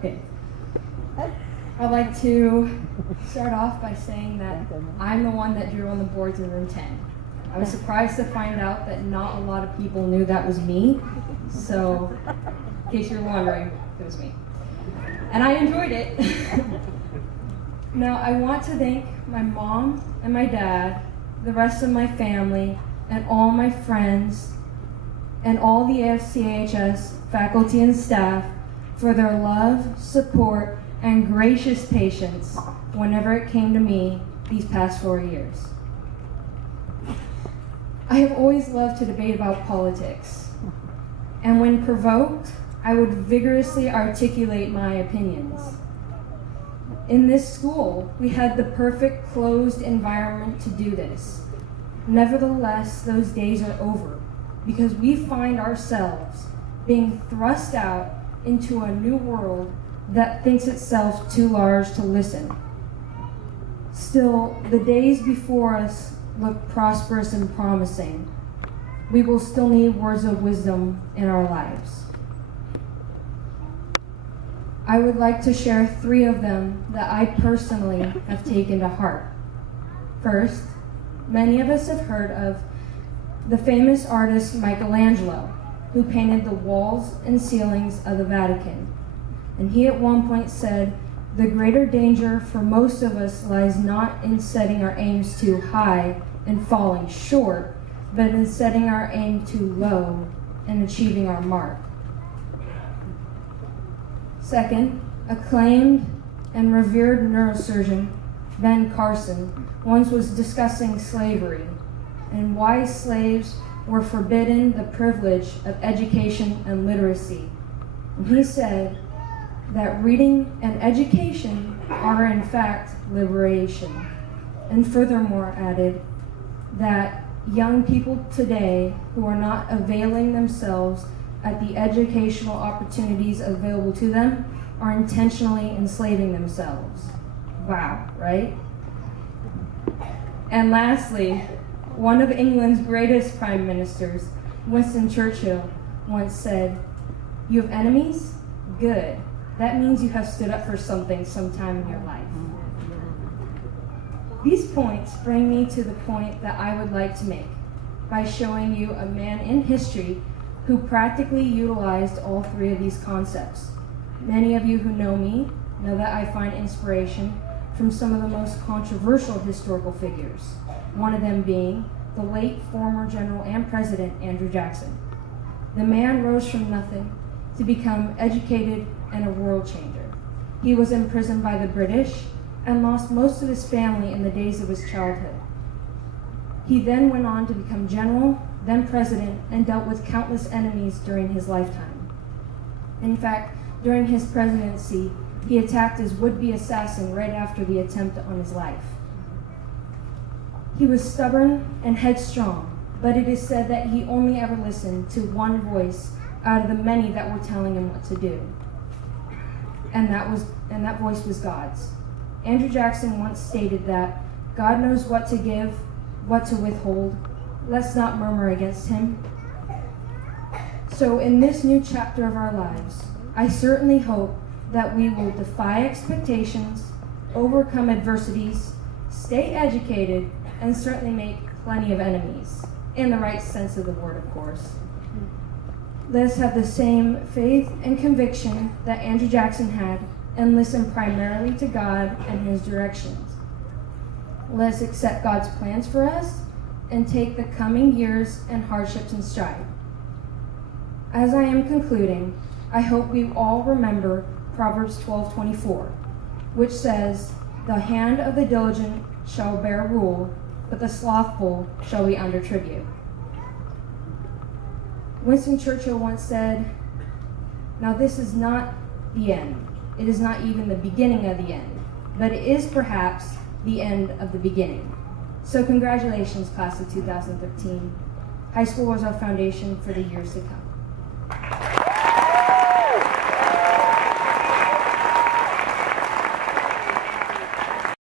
Okay. I'd like to start off by saying that I'm the one that drew on the boards in room 10. I was surprised to find out that not a lot of people knew that was me. So, in case you're wondering, it was me. And I enjoyed it. Now, I want to thank my mom and my dad, the rest of my family, and all my friends, and all the FCHS faculty and staff for their love, support, and gracious patience whenever it came to me these past 4 years. I have always loved to debate about politics, and when provoked, I would vigorously articulate my opinions. In this school, we had the perfect closed environment to do this. Nevertheless, those days are over because we find ourselves being thrust out into a new world that thinks itself too large to listen. Still, the days before us look prosperous and promising. We will still need words of wisdom in our lives. I would like to share 3 of them that I personally have taken to heart. First, many of us have heard of the famous artist Michelangelo, who painted the walls and ceilings of the Vatican. And he at one point said, "The greater danger for most of us lies not in setting our aims too high and falling short, but in setting our aim too low and achieving our mark." Second, acclaimed and revered neurosurgeon Ben Carson once was discussing slavery and why slaves were forbidden the privilege of education and literacy. And he said that reading and education are in fact liberation. And furthermore added that young people today who are not availing themselves at the educational opportunities available to them are intentionally enslaving themselves. Wow, right? And lastly, one of England's greatest prime ministers, Winston Churchill, once said, "You have enemies? Good. That means you have stood up for something sometime in your life." These points bring me to the point that I would like to make by showing you a man in history who practically utilized all 3 of these concepts. Many of you who know me know that I find inspiration from some of the most controversial historical figures, one of them being the late former General and President Andrew Jackson. The man rose from nothing to become educated and a world changer. He was imprisoned by the British and lost most of his family in the days of his childhood. He then went on to become general, then president, and dealt with countless enemies during his lifetime. In fact, during his presidency, he attacked his would-be assassin right after the attempt on his life. He was stubborn and headstrong, but it is said that he only ever listened to one voice out of the many that were telling him what to do. And that voice was God's. Andrew Jackson once stated that God knows what to give, what to withhold. Let's not murmur against him. So in this new chapter of our lives, I certainly hope that we will defy expectations, overcome adversities, stay educated, and certainly make plenty of enemies. In the right sense of the word, of course. Let us have the same faith and conviction that Andrew Jackson had and listen primarily to God and his directions. Let us accept God's plans for us and take the coming years and hardships in stride. As I am concluding, I hope we all remember Proverbs 12:24, which says, "The hand of the diligent shall bear rule, but the slothful shall be under tribute." Winston Churchill once said, "Now this is not the end. It is not even the beginning of the end, but it is perhaps the end of the beginning." So congratulations, class of 2013. High school was our foundation for the years to come.